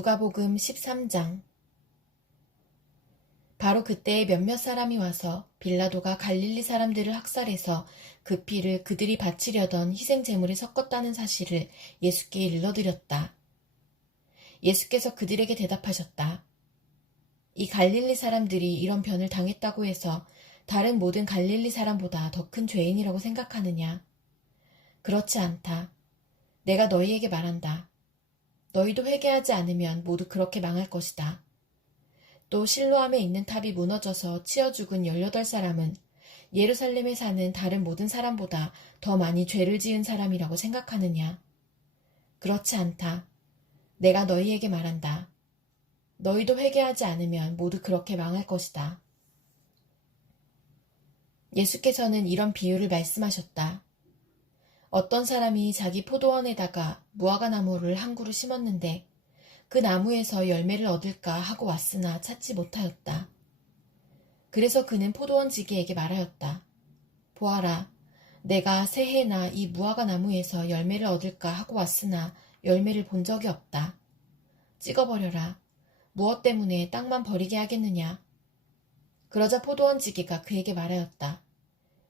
누가복음 13장. 바로 그때에 몇몇 사람이 와서 빌라도가 갈릴리 사람들을 학살해서 그 피를 그들이 바치려던 희생 제물에 섞었다는 사실을 예수께 일러드렸다. 예수께서 그들에게 대답하셨다. 이 갈릴리 사람들이 이런 변을 당했다고 해서 다른 모든 갈릴리 사람보다 더 큰 죄인이라고 생각하느냐? 그렇지 않다. 내가 너희에게 말한다. 너희도 회개하지 않으면 모두 그렇게 망할 것이다. 또 실로암에 있는 탑이 무너져서 치어 죽은 18사람은 예루살렘에 사는 다른 모든 사람보다 더 많이 죄를 지은 사람이라고 생각하느냐? 그렇지 않다. 내가 너희에게 말한다. 너희도 회개하지 않으면 모두 그렇게 망할 것이다. 예수께서는 이런 비유를 말씀하셨다. 어떤 사람이 자기 포도원에다가 무화과나무를 한 그루 심었는데 그 나무에서 열매를 얻을까 하고 왔으나 찾지 못하였다. 그래서 그는 포도원 지기에게 말하였다. 보아라, 내가 새해나 이 무화과나무에서 열매를 얻을까 하고 왔으나 열매를 본 적이 없다. 찍어버려라. 무엇 때문에 땅만 버리게 하겠느냐? 그러자 포도원 지기가 그에게 말하였다.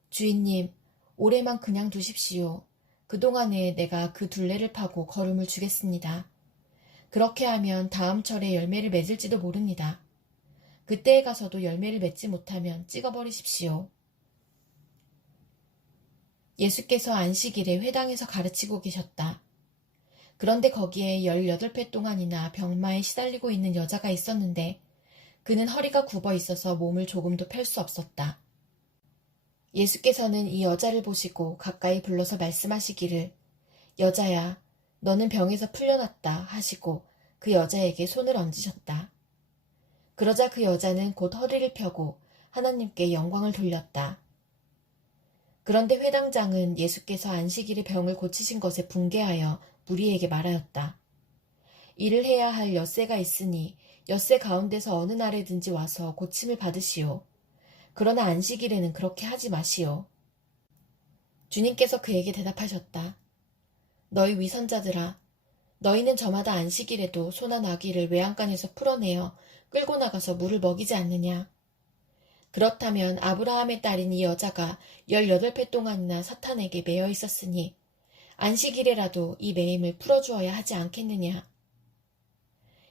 주인님, 올해만 그냥 두십시오. 그동안에 내가 그 둘레를 파고 거름을 주겠습니다. 그렇게 하면 다음 철에 열매를 맺을지도 모릅니다. 그때에 가서도 열매를 맺지 못하면 찍어버리십시오. 예수께서 안식일에 회당에서 가르치고 계셨다. 그런데 거기에 18배 동안이나 병마에 시달리고 있는 여자가 있었는데 그는 허리가 굽어 있어서 몸을 조금도 펼 수 없었다. 예수께서는 이 여자를 보시고 가까이 불러서 말씀하시기를 여자야, 너는 병에서 풀려났다 하시고 그 여자에게 손을 얹으셨다. 그러자 그 여자는 곧 허리를 펴고 하나님께 영광을 돌렸다. 그런데 회당장은 예수께서 안식일에 병을 고치신 것에 분개하여 무리에게 말하였다. 일을 해야 할 엿새가 있으니 엿새 가운데서 어느 날에든지 와서 고침을 받으시오. 그러나 안식일에는 그렇게 하지 마시오. 주님께서 그에게 대답하셨다. 너희 위선자들아, 너희는 저마다 안식일에도 소나 나귀를 외양간에서 풀어내어 끌고 나가서 물을 먹이지 않느냐? 그렇다면 아브라함의 딸인 이 여자가 18배 동안이나 사탄에게 매여 있었으니 안식일에라도 이 매임을 풀어주어야 하지 않겠느냐?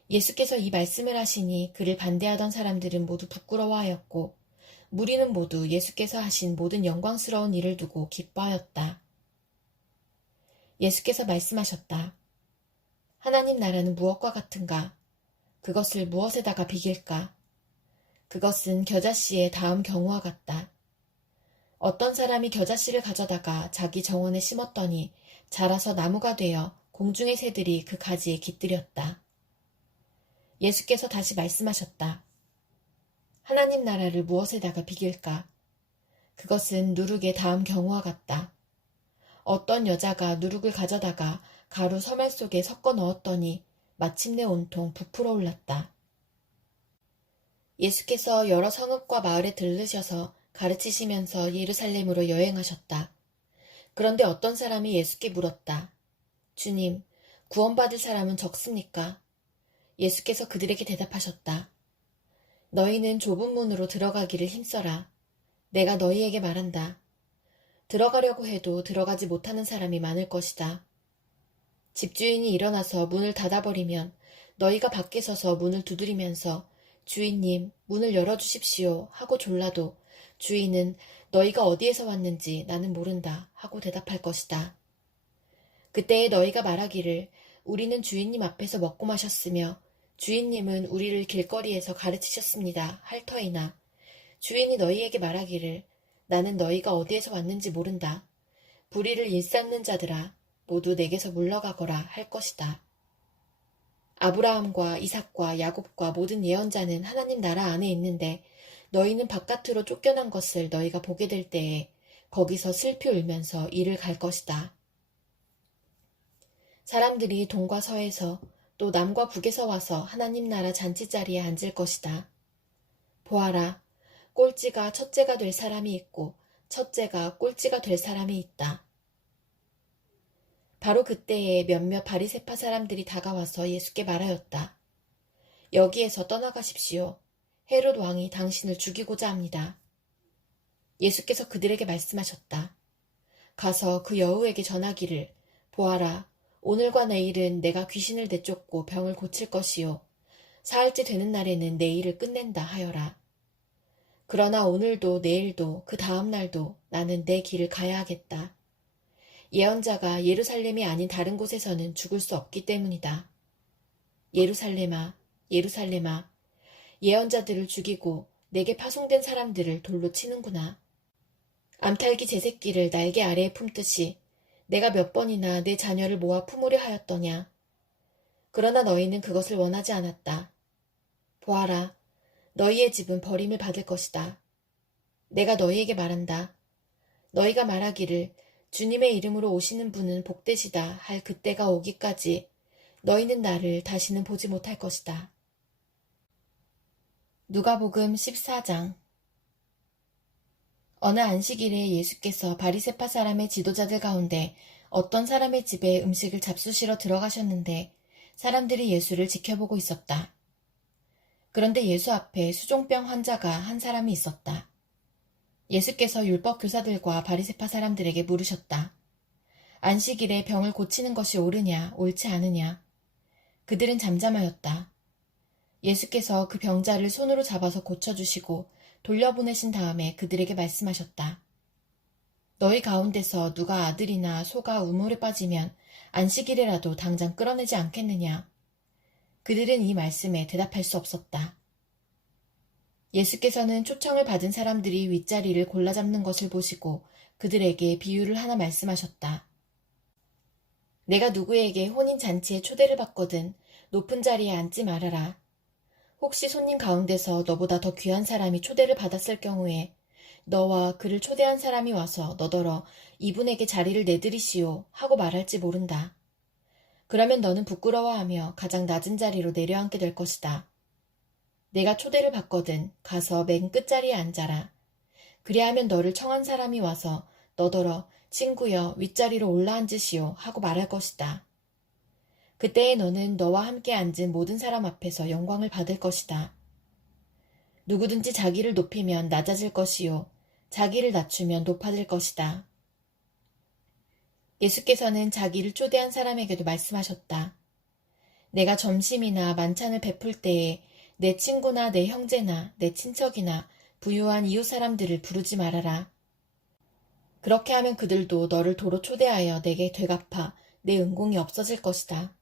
예수께서 이 말씀을 하시니 그를 반대하던 사람들은 모두 부끄러워하였고 무리는 모두 예수께서 하신 모든 영광스러운 일을 두고 기뻐하였다. 예수께서 말씀하셨다. 하나님 나라는 무엇과 같은가? 그것을 무엇에다가 비길까? 그것은 겨자씨의 다음 경우와 같다. 어떤 사람이 겨자씨를 가져다가 자기 정원에 심었더니 자라서 나무가 되어 공중의 새들이 그 가지에 깃들였다. 예수께서 다시 말씀하셨다. 하나님 나라를 무엇에다가 비길까? 그것은 누룩의 다음 경우와 같다. 어떤 여자가 누룩을 가져다가 가루 서말 속에 섞어 넣었더니 마침내 온통 부풀어 올랐다. 예수께서 여러 성읍과 마을에 들르셔서 가르치시면서 예루살렘으로 여행하셨다. 그런데 어떤 사람이 예수께 물었다. 주님, 구원받을 사람은 적습니까? 예수께서 그들에게 대답하셨다. 너희는 좁은 문으로 들어가기를 힘써라. 내가 너희에게 말한다. 들어가려고 해도 들어가지 못하는 사람이 많을 것이다. 집주인이 일어나서 문을 닫아버리면 너희가 밖에 서서 문을 두드리면서 주인님, 문을 열어주십시오 하고 졸라도 주인은 너희가 어디에서 왔는지 나는 모른다 하고 대답할 것이다. 그때에 너희가 말하기를 우리는 주인님 앞에서 먹고 마셨으며 주인님은 우리를 길거리에서 가르치셨습니다 할 터이나 주인이 너희에게 말하기를 나는 너희가 어디에서 왔는지 모른다. 불의를 일삼는 자들아 모두 내게서 물러가거라 할 것이다. 아브라함과 이삭과 야곱과 모든 예언자는 하나님 나라 안에 있는데 너희는 바깥으로 쫓겨난 것을 너희가 보게 될 때에 거기서 슬피 울면서 이를 갈 것이다. 사람들이 동과 서에서 또 남과 북에서 와서 하나님 나라 잔치자리에 앉을 것이다. 보아라, 꼴찌가 첫째가 될 사람이 있고 첫째가 꼴찌가 될 사람이 있다. 바로 그때에 몇몇 바리새파 사람들이 다가와서 예수께 말하였다. 여기에서 떠나가십시오. 헤롯 왕이 당신을 죽이고자 합니다. 예수께서 그들에게 말씀하셨다. 가서 그 여우에게 전하기를 보아라, 오늘과 내일은 내가 귀신을 내쫓고 병을 고칠 것이요 사흘째 되는 날에는 내 일을 끝낸다 하여라. 그러나 오늘도 내일도 그 다음 날도 나는 내 길을 가야 하겠다. 예언자가 예루살렘이 아닌 다른 곳에서는 죽을 수 없기 때문이다. 예루살렘아, 예루살렘아, 예언자들을 죽이고 내게 파송된 사람들을 돌로 치는구나. 암탉이 제 새끼를 날개 아래에 품듯이 내가 몇 번이나 내 자녀를 모아 품으려 하였더냐. 그러나 너희는 그것을 원하지 않았다. 보아라, 너희의 집은 버림을 받을 것이다. 내가 너희에게 말한다. 너희가 말하기를 주님의 이름으로 오시는 분은 복되시다 할 그때가 오기까지 너희는 나를 다시는 보지 못할 것이다. 누가복음 14장. 어느 안식일에 예수께서 바리새파 사람의 지도자들 가운데 어떤 사람의 집에 음식을 잡수시러 들어가셨는데 사람들이 예수를 지켜보고 있었다. 그런데 예수 앞에 수종병 환자가 한 사람이 있었다. 예수께서 율법 교사들과 바리새파 사람들에게 물으셨다. 안식일에 병을 고치는 것이 옳으냐, 옳지 않으냐? 그들은 잠잠하였다. 예수께서 그 병자를 손으로 잡아서 고쳐주시고 돌려보내신 다음에 그들에게 말씀하셨다. 너희 가운데서 누가 아들이나 소가 우물에 빠지면 안식일에라도 당장 끌어내지 않겠느냐? 그들은 이 말씀에 대답할 수 없었다. 예수께서는 초청을 받은 사람들이 윗자리를 골라잡는 것을 보시고 그들에게 비유를 하나 말씀하셨다. 내가 누구에게 혼인잔치에 초대를 받거든 높은 자리에 앉지 말아라. 혹시 손님 가운데서 너보다 더 귀한 사람이 초대를 받았을 경우에 너와 그를 초대한 사람이 와서 너더러 이분에게 자리를 내드리시오 하고 말할지 모른다. 그러면 너는 부끄러워하며 가장 낮은 자리로 내려앉게 될 것이다. 내가 초대를 받거든 가서 맨 끝자리에 앉아라. 그리하면 너를 청한 사람이 와서 너더러 친구여 윗자리로 올라앉으시오 하고 말할 것이다. 그때에 너는 너와 함께 앉은 모든 사람 앞에서 영광을 받을 것이다. 누구든지 자기를 높이면 낮아질 것이요 자기를 낮추면 높아질 것이다. 예수께서는 자기를 초대한 사람에게도 말씀하셨다. 내가 점심이나 만찬을 베풀 때에 내 친구나 내 형제나 내 친척이나 부유한 이웃 사람들을 부르지 말아라. 그렇게 하면 그들도 너를 도로 초대하여 내게 되갚아 내 은공이 없어질 것이다.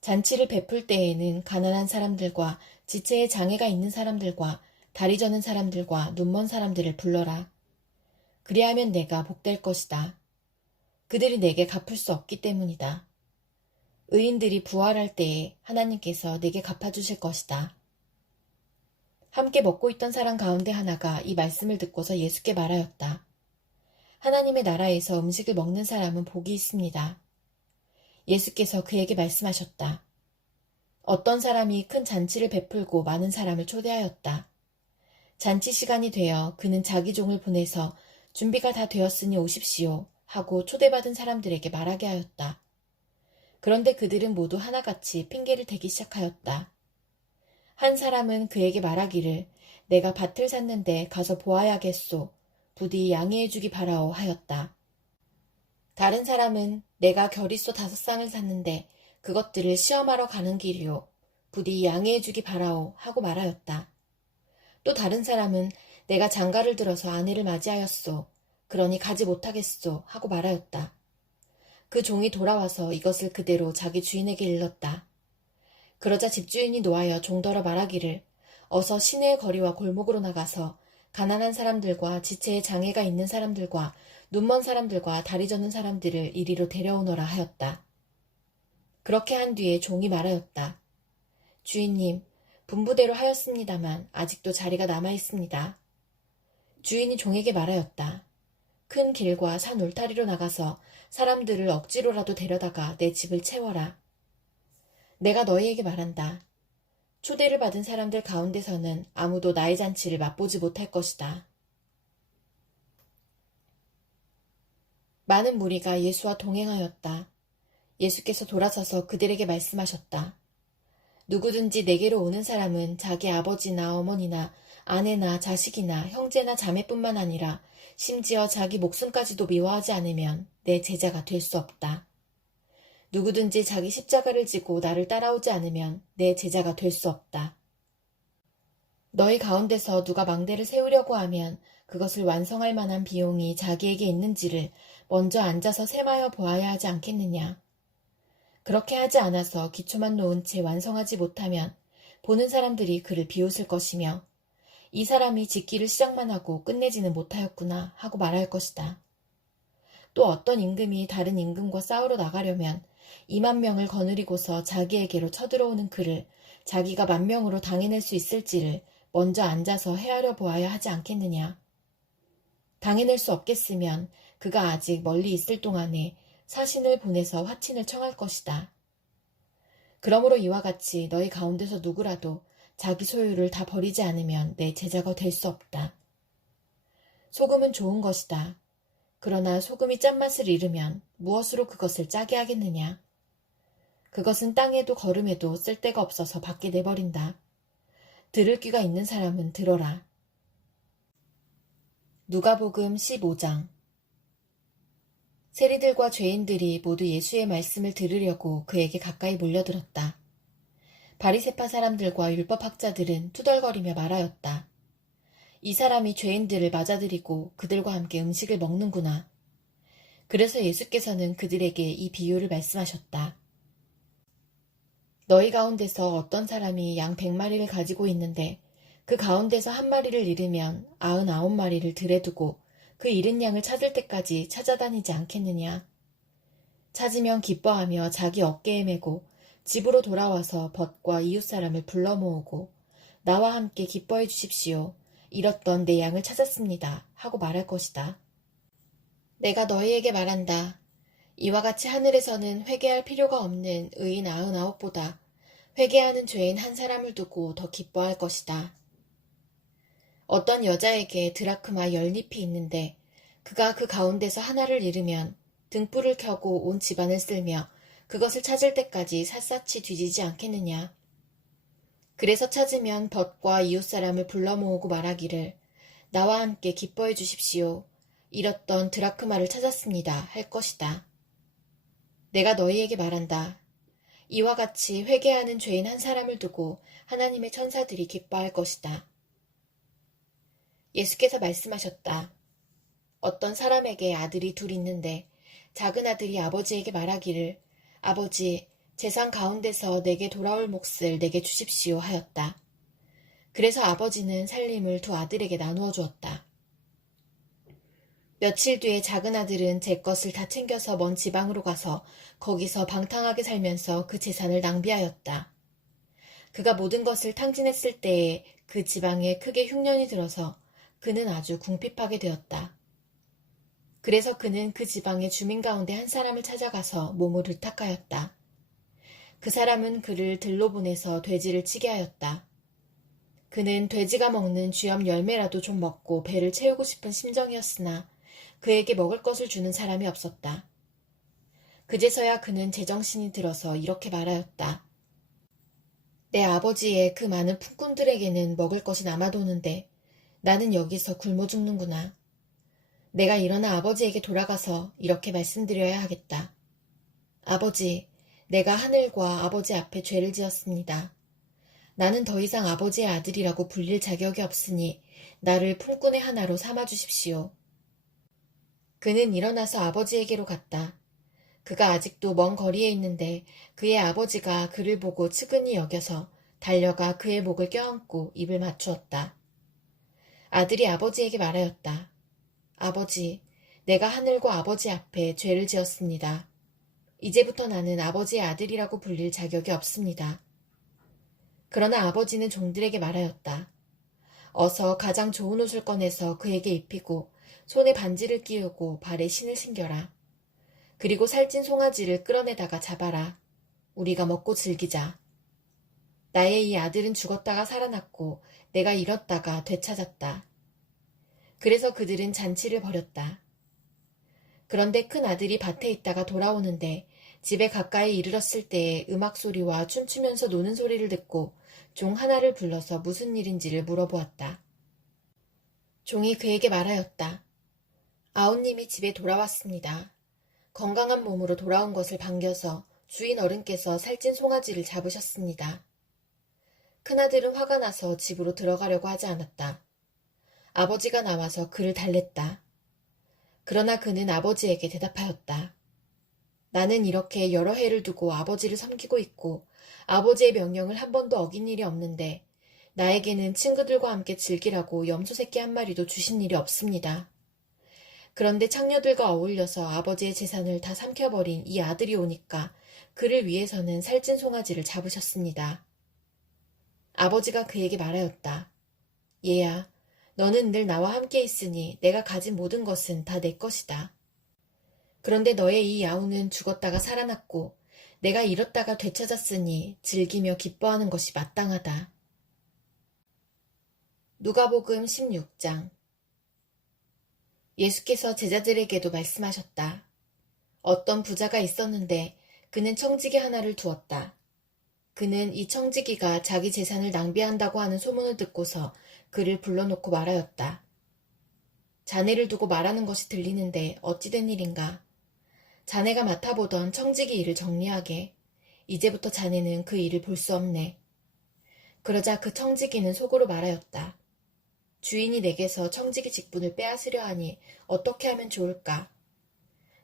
잔치를 베풀 때에는 가난한 사람들과 지체에 장애가 있는 사람들과 다리 저는 사람들과 눈먼 사람들을 불러라. 그리하면 내가 복될 것이다. 그들이 내게 갚을 수 없기 때문이다. 의인들이 부활할 때에 하나님께서 내게 갚아주실 것이다. 함께 먹고 있던 사람 가운데 하나가 이 말씀을 듣고서 예수께 말하였다. 하나님의 나라에서 음식을 먹는 사람은 복이 있습니다. 예수께서 그에게 말씀하셨다. 어떤 사람이 큰 잔치를 베풀고 많은 사람을 초대하였다. 잔치 시간이 되어 그는 자기 종을 보내서 준비가 다 되었으니 오십시오 하고 초대받은 사람들에게 말하게 하였다. 그런데 그들은 모두 하나같이 핑계를 대기 시작하였다. 한 사람은 그에게 말하기를 내가 밭을 샀는데 가서 보아야겠소. 부디 양해해 주기 바라오 하였다. 다른 사람은 내가 겨릿소 5쌍을 샀는데 그것들을 시험하러 가는 길이요. 부디 양해해 주기 바라오 하고 말하였다. 또 다른 사람은 내가 장가를 들어서 아내를 맞이하였소. 그러니 가지 못하겠소 하고 말하였다. 그 종이 돌아와서 이것을 그대로 자기 주인에게 일렀다. 그러자 집주인이 노하여 종더러 말하기를 어서 시내의 거리와 골목으로 나가서 가난한 사람들과 지체에 장애가 있는 사람들과 눈먼 사람들과 다리 저는 사람들을 이리로 데려오너라 하였다. 그렇게 한 뒤에 종이 말하였다. 주인님, 분부대로 하였습니다만 아직도 자리가 남아 있습니다. 주인이 종에게 말하였다. 큰 길과 산 울타리로 나가서 사람들을 억지로라도 데려다가 내 집을 채워라. 내가 너희에게 말한다. 초대를 받은 사람들 가운데서는 아무도 나의 잔치를 맛보지 못할 것이다. 많은 무리가 예수와 동행하였다. 예수께서 돌아서서 그들에게 말씀하셨다. 누구든지 내게로 오는 사람은 자기 아버지나 어머니나 아내나 자식이나 형제나 자매뿐만 아니라 심지어 자기 목숨까지도 미워하지 않으면 내 제자가 될 수 없다. 누구든지 자기 십자가를 지고 나를 따라오지 않으면 내 제자가 될 수 없다. 너희 가운데서 누가 망대를 세우려고 하면 그것을 완성할 만한 비용이 자기에게 있는지를 먼저 앉아서 셈하여 보아야 하지 않겠느냐. 그렇게 하지 않아서 기초만 놓은 채 완성하지 못하면 보는 사람들이 그를 비웃을 것이며 이 사람이 짓기를 시작만 하고 끝내지는 못하였구나 하고 말할 것이다. 또 어떤 임금이 다른 임금과 싸우러 나가려면 2만 명을 거느리고서 자기에게로 쳐들어오는 그를 자기가 10,000명으로 당해낼 수 있을지를 먼저 앉아서 헤아려 보아야 하지 않겠느냐. 당해낼 수 없겠으면 그가 아직 멀리 있을 동안에 사신을 보내서 화친을 청할 것이다. 그러므로 이와 같이 너희 가운데서 누구라도 자기 소유를 다 버리지 않으면 내 제자가 될 수 없다. 소금은 좋은 것이다. 그러나 소금이 짠맛을 잃으면 무엇으로 그것을 짜게 하겠느냐. 그것은 땅에도 거름에도 쓸데가 없어서 밖에 내버린다. 들을 귀가 있는 사람은 들어라. 누가복음 15장. 세리들과 죄인들이 모두 예수의 말씀을 들으려고 그에게 가까이 몰려들었다. 바리새파 사람들과 율법학자들은 투덜거리며 말하였다. 이 사람이 죄인들을 맞아들이고 그들과 함께 음식을 먹는구나. 그래서 예수께서는 그들에게 이 비유를 말씀하셨다. 너희 가운데서 어떤 사람이 양 100마리를 가지고 있는데 그 가운데서 한 마리를 잃으면 99마리를 들에 두고 그 잃은 양을 찾을 때까지 찾아다니지 않겠느냐. 찾으면 기뻐하며 자기 어깨에 메고 집으로 돌아와서 벗과 이웃사람을 불러 모으고 나와 함께 기뻐해 주십시오. 잃었던 내 양을 찾았습니다. 하고 말할 것이다. 내가 너희에게 말한다. 이와 같이 하늘에서는 회개할 필요가 없는 의인 99보다 회개하는 죄인 한 사람을 두고 더 기뻐할 것이다. 어떤 여자에게 드라크마 10잎이 있는데 그가 그 가운데서 하나를 잃으면 등불을 켜고 온 집안을 쓸며 그것을 찾을 때까지 샅샅이 뒤지지 않겠느냐. 그래서 찾으면 벗과 이웃사람을 불러 모으고 말하기를 나와 함께 기뻐해 주십시오. 잃었던 드라크마를 찾았습니다. 할 것이다. 내가 너희에게 말한다. 이와 같이 회개하는 죄인 한 사람을 두고 하나님의 천사들이 기뻐할 것이다. 예수께서 말씀하셨다. 어떤 사람에게 아들이 둘 있는데 작은 아들이 아버지에게 말하기를 아버지, 재산 가운데서 내게 돌아올 몫을 내게 주십시오 하였다. 그래서 아버지는 살림을 두 아들에게 나누어 주었다. 며칠 뒤에 작은 아들은 제 것을 다 챙겨서 먼 지방으로 가서 거기서 방탕하게 살면서 그 재산을 낭비하였다. 그가 모든 것을 탕진했을 때에 그 지방에 크게 흉년이 들어서 그는 아주 궁핍하게 되었다. 그래서 그는 그 지방의 주민 가운데 한 사람을 찾아가서 몸을 의탁하였다. 그 사람은 그를 들로 보내서 돼지를 치게 하였다. 그는 돼지가 먹는 쥐염 열매라도 좀 먹고 배를 채우고 싶은 심정이었으나 그에게 먹을 것을 주는 사람이 없었다. 그제서야 그는 제정신이 들어서 이렇게 말하였다. 내 아버지의 그 많은 품꾼들에게는 먹을 것이 남아도는데 나는 여기서 굶어 죽는구나. 내가 일어나 아버지에게 돌아가서 이렇게 말씀드려야 하겠다. 아버지, 내가 하늘과 아버지 앞에 죄를 지었습니다. 나는 더 이상 아버지의 아들이라고 불릴 자격이 없으니 나를 품꾼의 하나로 삼아주십시오. 그는 일어나서 아버지에게로 갔다. 그가 아직도 먼 거리에 있는데 그의 아버지가 그를 보고 측은히 여겨서 달려가 그의 목을 껴안고 입을 맞추었다. 아들이 아버지에게 말하였다. 아버지, 내가 하늘과 아버지 앞에 죄를 지었습니다. 이제부터 나는 아버지의 아들이라고 불릴 자격이 없습니다. 그러나 아버지는 종들에게 말하였다. 어서 가장 좋은 옷을 꺼내서 그에게 입히고 손에 반지를 끼우고 발에 신을 신겨라. 그리고 살찐 송아지를 끌어내다가 잡아라. 우리가 먹고 즐기자. 나의 이 아들은 죽었다가 살아났고 내가 잃었다가 되찾았다. 그래서 그들은 잔치를 벌였다. 그런데 큰 아들이 밭에 있다가 돌아오는데 집에 가까이 이르렀을 때에 음악 소리와 춤추면서 노는 소리를 듣고 종 하나를 불러서 무슨 일인지를 물어보았다. 종이 그에게 말하였다. 아우님이 집에 돌아왔습니다. 건강한 몸으로 돌아온 것을 반겨서 주인 어른께서 살찐 송아지를 잡으셨습니다. 큰아들은 화가 나서 집으로 들어가려고 하지 않았다. 아버지가 나와서 그를 달랬다. 그러나 그는 아버지에게 대답하였다. 나는 이렇게 여러 해를 두고 아버지를 섬기고 있고 아버지의 명령을 한 번도 어긴 일이 없는데 나에게는 친구들과 함께 즐기라고 염소 새끼 한 마리도 주신 일이 없습니다. 그런데 창녀들과 어울려서 아버지의 재산을 다 삼켜버린 이 아들이 오니까 그를 위해서는 살찐 송아지를 잡으셨습니다. 아버지가 그에게 말하였다. 얘야, 너는 늘 나와 함께 있으니 내가 가진 모든 것은 다 내 것이다. 그런데 너의 이 야우는 죽었다가 살아났고 내가 잃었다가 되찾았으니 즐기며 기뻐하는 것이 마땅하다. 누가복음 16장. 예수께서 제자들에게도 말씀하셨다. 어떤 부자가 있었는데 그는 청지기 하나를 두었다. 그는 이 청지기가 자기 재산을 낭비한다고 하는 소문을 듣고서 그를 불러놓고 말하였다. 자네를 두고 말하는 것이 들리는데 어찌 된 일인가? 자네가 맡아보던 청지기 일을 정리하게. 이제부터 자네는 그 일을 볼 수 없네. 그러자 그 청지기는 속으로 말하였다. 주인이 내게서 청지기 직분을 빼앗으려 하니 어떻게 하면 좋을까?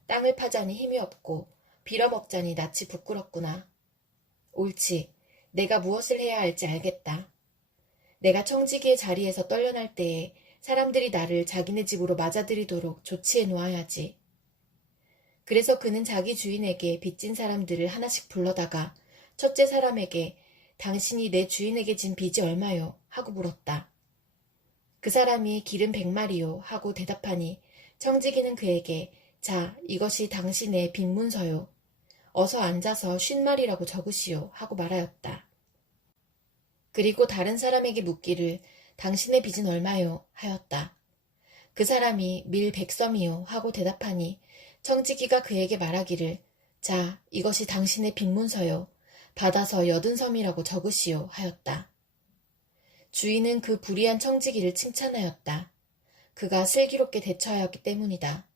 땅을 파자니 힘이 없고 빌어먹자니 낯이 부끄럽구나. 옳지. 내가 무엇을 해야 할지 알겠다. 내가 청지기의 자리에서 떨려날 때에 사람들이 나를 자기네 집으로 맞아들이도록 조치해 놓아야지. 그래서 그는 자기 주인에게 빚진 사람들을 하나씩 불러다가 첫째 사람에게 당신이 내 주인에게 진 빚이 얼마요? 하고 물었다. 그 사람이 기름 100마리요 하고 대답하니 청지기는 그에게 자, 이것이 당신의 빚문서요. 어서 앉아서 50마리라고 적으시오 하고 말하였다. 그리고 다른 사람에게 묻기를 당신의 빚은 얼마요? 하였다. 그 사람이 밀 100섬이요 하고 대답하니 청지기가 그에게 말하기를 자, 이것이 당신의 빚문서요. 받아서 80섬이라고 적으시오 하였다. 주인은 그 불의한 청지기를 칭찬하였다. 그가 슬기롭게 대처하였기 때문이다.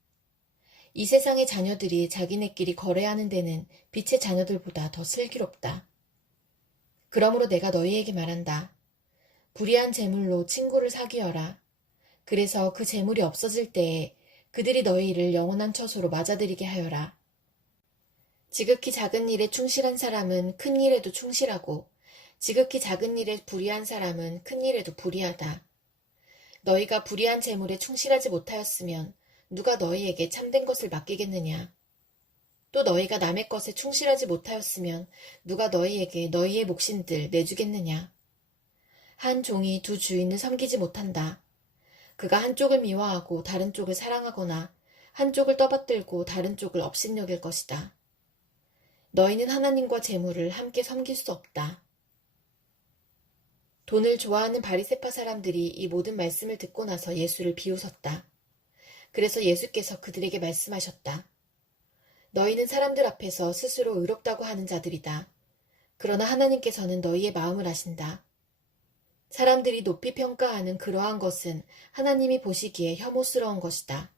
이 세상의 자녀들이 자기네끼리 거래하는 데는 빛의 자녀들보다 더 슬기롭다. 그러므로 내가 너희에게 말한다. 불의한 재물로 친구를 사귀어라. 그래서 그 재물이 없어질 때에 그들이 너희를 영원한 처소로 맞아들이게 하여라. 지극히 작은 일에 충실한 사람은 큰 일에도 충실하고 지극히 작은 일에 불의한 사람은 큰 일에도 불의하다. 너희가 불의한 재물에 충실하지 못하였으면 누가 너희에게 참된 것을 맡기겠느냐. 또 너희가 남의 것에 충실하지 못하였으면 누가 너희에게 너희의 몫인들 내주겠느냐. 한 종이 두 주인을 섬기지 못한다. 그가 한쪽을 미워하고 다른 쪽을 사랑하거나 한쪽을 떠받들고 다른 쪽을 업신여길 것이다. 너희는 하나님과 재물을 함께 섬길 수 없다. 돈을 좋아하는 바리새파 사람들이 이 모든 말씀을 듣고 나서 예수를 비웃었다. 그래서 예수께서 그들에게 말씀하셨다. 너희는 사람들 앞에서 스스로 의롭다고 하는 자들이다. 그러나 하나님께서는 너희의 마음을 아신다. 사람들이 높이 평가하는 그러한 것은 하나님이 보시기에 혐오스러운 것이다.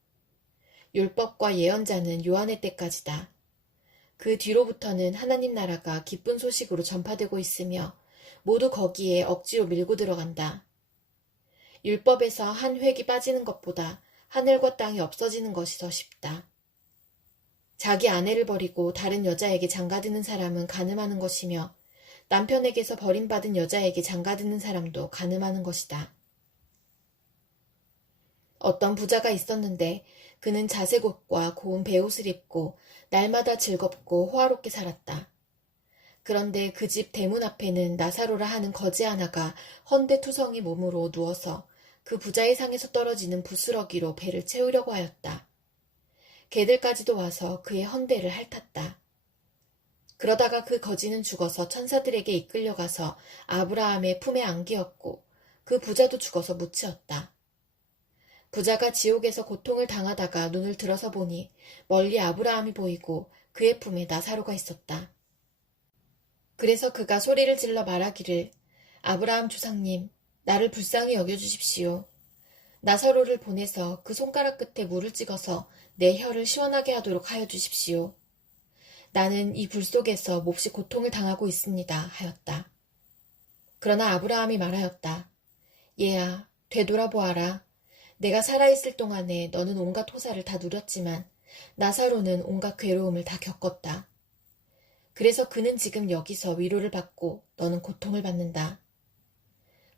율법과 예언자는 요한의 때까지다. 그 뒤로부터는 하나님 나라가 기쁜 소식으로 전파되고 있으며 모두 거기에 억지로 밀고 들어간다. 율법에서 한 획이 빠지는 것보다 하늘과 땅이 없어지는 것이 더 쉽다. 자기 아내를 버리고 다른 여자에게 장가드는 사람은 간음하는 것이며 남편에게서 버림받은 여자에게 장가드는 사람도 간음하는 것이다. 어떤 부자가 있었는데 그는 자색 옷과 고운 베옷을 입고 날마다 즐겁고 호화롭게 살았다. 그런데 그 집 대문 앞에는 나사로라 하는 거지 하나가 헌데투성이 몸으로 누워서 그 부자의 상에서 떨어지는 부스러기로 배를 채우려고 하였다. 개들까지도 와서 그의 헌데를 핥았다. 그러다가 그 거지는 죽어서 천사들에게 이끌려가서 아브라함의 품에 안기었고 그 부자도 죽어서 묻히었다. 부자가 지옥에서 고통을 당하다가 눈을 들어서 보니 멀리 아브라함이 보이고 그의 품에 나사로가 있었다. 그래서 그가 소리를 질러 말하기를 아브라함 조상님, 나를 불쌍히 여겨주십시오. 나사로를 보내서 그 손가락 끝에 물을 찍어서 내 혀를 시원하게 하도록 하여 주십시오. 나는 이 불 속에서 몹시 고통을 당하고 있습니다. 하였다. 그러나 아브라함이 말하였다. 얘야, 되돌아보아라. 내가 살아있을 동안에 너는 온갖 호사를 다 누렸지만 나사로는 온갖 괴로움을 다 겪었다. 그래서 그는 지금 여기서 위로를 받고 너는 고통을 받는다.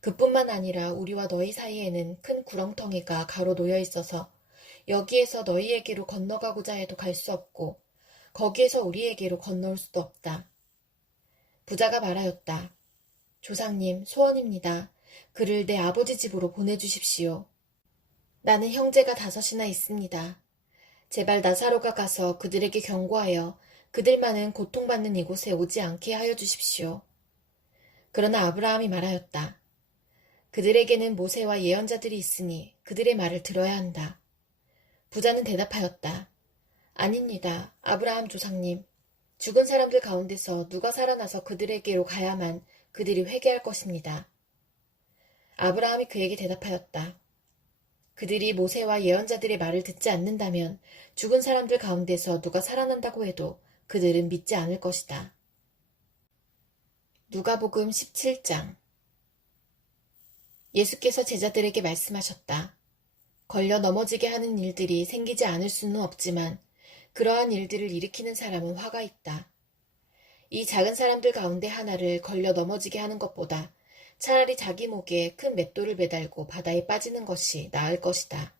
그뿐만 아니라 우리와 너희 사이에는 큰 구렁텅이가 가로 놓여 있어서 여기에서 너희에게로 건너가고자 해도 갈 수 없고 거기에서 우리에게로 건너올 수도 없다. 부자가 말하였다. 조상님, 소원입니다. 그를 내 아버지 집으로 보내주십시오. 나는 형제가 5이나 있습니다. 제발 나사로가 가서 그들에게 경고하여 그들만은 고통받는 이곳에 오지 않게 하여 주십시오. 그러나 아브라함이 말하였다. 그들에게는 모세와 예언자들이 있으니 그들의 말을 들어야 한다. 부자는 대답하였다. 아닙니다. 아브라함 조상님. 죽은 사람들 가운데서 누가 살아나서 그들에게로 가야만 그들이 회개할 것입니다. 아브라함이 그에게 대답하였다. 그들이 모세와 예언자들의 말을 듣지 않는다면 죽은 사람들 가운데서 누가 살아난다고 해도 그들은 믿지 않을 것이다. 누가복음 17장. 예수께서 제자들에게 말씀하셨다. 걸려 넘어지게 하는 일들이 생기지 않을 수는 없지만 그러한 일들을 일으키는 사람은 화가 있다. 이 작은 사람들 가운데 하나를 걸려 넘어지게 하는 것보다 차라리 자기 목에 큰 맷돌을 매달고 바다에 빠지는 것이 나을 것이다.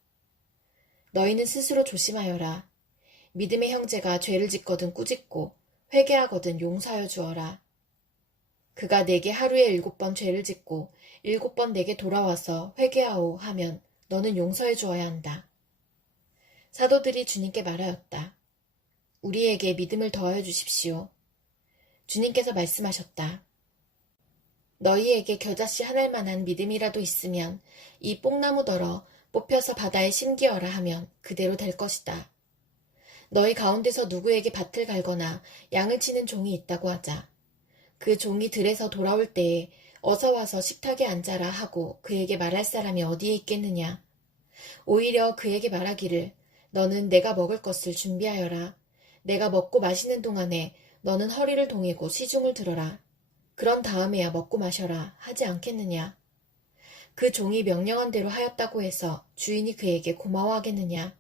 너희는 스스로 조심하여라. 믿음의 형제가 죄를 짓거든 꾸짖고 회개하거든 용서하여 주어라. 그가 내게 하루에 7번 죄를 짓고 7번 내게 돌아와서 회개하오 하면 너는 용서해 주어야 한다. 사도들이 주님께 말하였다. 우리에게 믿음을 더하여 주십시오. 주님께서 말씀하셨다. 너희에게 겨자씨 한 알만한 믿음이라도 있으면 이 뽕나무더러 뽑혀서 바다에 심기어라 하면 그대로 될 것이다. 너희 가운데서 누구에게 밭을 갈거나 양을 치는 종이 있다고 하자. 그 종이 들에서 돌아올 때에 어서 와서 식탁에 앉아라 하고 그에게 말할 사람이 어디에 있겠느냐. 오히려 그에게 말하기를 너는 내가 먹을 것을 준비하여라. 내가 먹고 마시는 동안에 너는 허리를 동이고 시중을 들어라. 그런 다음에야 먹고 마셔라 하지 않겠느냐. 그 종이 명령한 대로 하였다고 해서 주인이 그에게 고마워하겠느냐.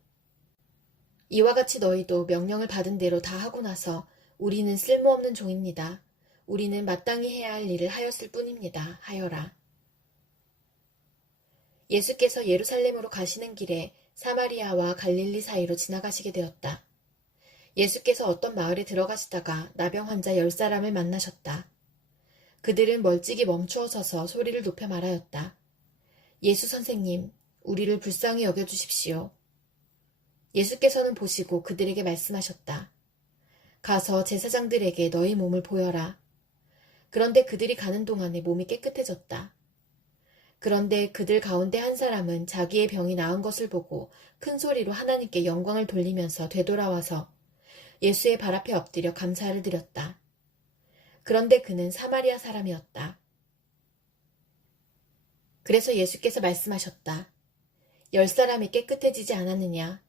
이와 같이 너희도 명령을 받은 대로 다 하고 나서 우리는 쓸모없는 종입니다. 우리는 마땅히 해야 할 일을 하였을 뿐입니다. 하여라. 예수께서 예루살렘으로 가시는 길에 사마리아와 갈릴리 사이로 지나가시게 되었다. 예수께서 어떤 마을에 들어가시다가 나병 환자 10사람을 만나셨다. 그들은 멀찍이 멈추어 서서 소리를 높여 말하였다. 예수 선생님, 우리를 불쌍히 여겨주십시오. 예수께서는 보시고 그들에게 말씀하셨다. 가서 제사장들에게 너희 몸을 보여라. 그런데 그들이 가는 동안에 몸이 깨끗해졌다. 그런데 그들 가운데 한 사람은 자기의 병이 나은 것을 보고 큰 소리로 하나님께 영광을 돌리면서 되돌아와서 예수의 발 앞에 엎드려 감사를 드렸다. 그런데 그는 사마리아 사람이었다. 그래서 예수께서 말씀하셨다. 10사람이 깨끗해지지 않았느냐?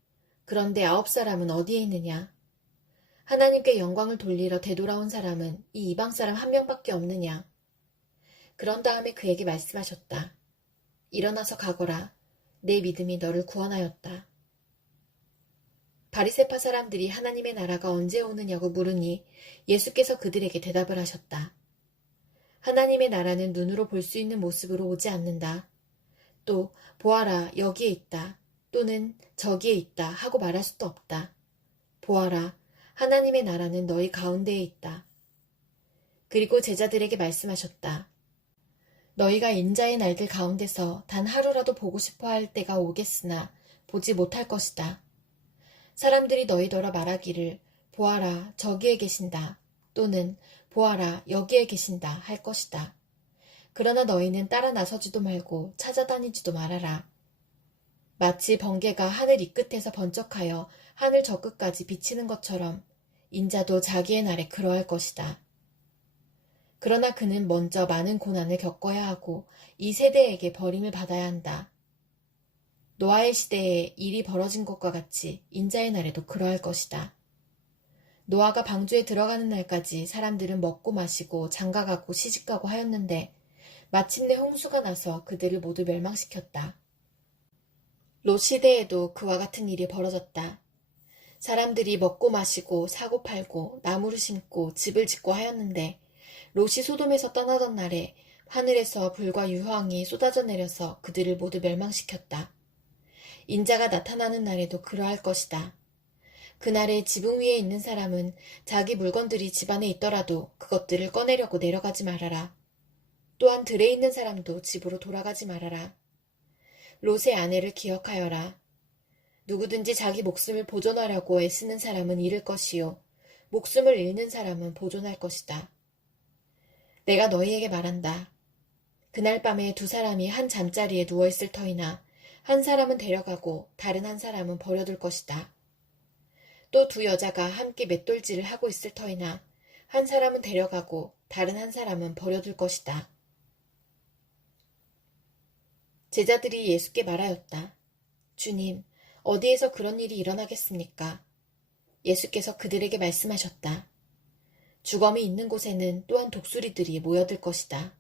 그런데 9사람은 어디에 있느냐? 하나님께 영광을 돌리러 되돌아온 사람은 이 이방 사람 한 명밖에 없느냐? 그런 다음에 그에게 말씀하셨다. 일어나서 가거라. 내 믿음이 너를 구원하였다. 바리새파 사람들이 하나님의 나라가 언제 오느냐고 물으니 예수께서 그들에게 대답을 하셨다. 하나님의 나라는 눈으로 볼 수 있는 모습으로 오지 않는다. 또 보아라 여기에 있다. 또는 저기에 있다 하고 말할 수도 없다. 보아라 하나님의 나라는 너희 가운데에 있다. 그리고 제자들에게 말씀하셨다. 너희가 인자의 날들 가운데서 단 하루라도 보고 싶어 할 때가 오겠으나 보지 못할 것이다. 사람들이 너희더러 말하기를 보아라 저기에 계신다 또는 보아라 여기에 계신다 할 것이다. 그러나 너희는 따라 나서지도 말고 찾아다니지도 말아라. 마치 번개가 하늘 이 끝에서 번쩍하여 하늘 저 끝까지 비치는 것처럼 인자도 자기의 날에 그러할 것이다. 그러나 그는 먼저 많은 고난을 겪어야 하고 이 세대에게 버림을 받아야 한다. 노아의 시대에 일이 벌어진 것과 같이 인자의 날에도 그러할 것이다. 노아가 방주에 들어가는 날까지 사람들은 먹고 마시고 장가가고 시집가고 하였는데 마침내 홍수가 나서 그들을 모두 멸망시켰다. 롯 시대에도 그와 같은 일이 벌어졌다. 사람들이 먹고 마시고 사고 팔고 나무를 심고 집을 짓고 하였는데 롯이 소돔에서 떠나던 날에 하늘에서 불과 유황이 쏟아져 내려서 그들을 모두 멸망시켰다. 인자가 나타나는 날에도 그러할 것이다. 그날에 지붕 위에 있는 사람은 자기 물건들이 집안에 있더라도 그것들을 꺼내려고 내려가지 말아라. 또한 들에 있는 사람도 집으로 돌아가지 말아라. 롯의 아내를 기억하여라. 누구든지 자기 목숨을 보존하려고 애쓰는 사람은 잃을 것이요 목숨을 잃는 사람은 보존할 것이다. 내가 너희에게 말한다. 그날 밤에 두 사람이 한 잠자리에 누워있을 터이나 한 사람은 데려가고 다른 한 사람은 버려둘 것이다. 또 두 여자가 함께 맷돌질을 하고 있을 터이나 한 사람은 데려가고 다른 한 사람은 버려둘 것이다. 제자들이 예수께 말하였다. 주님, 어디에서 그런 일이 일어나겠습니까? 예수께서 그들에게 말씀하셨다. 주검이 있는 곳에는 또한 독수리들이 모여들 것이다.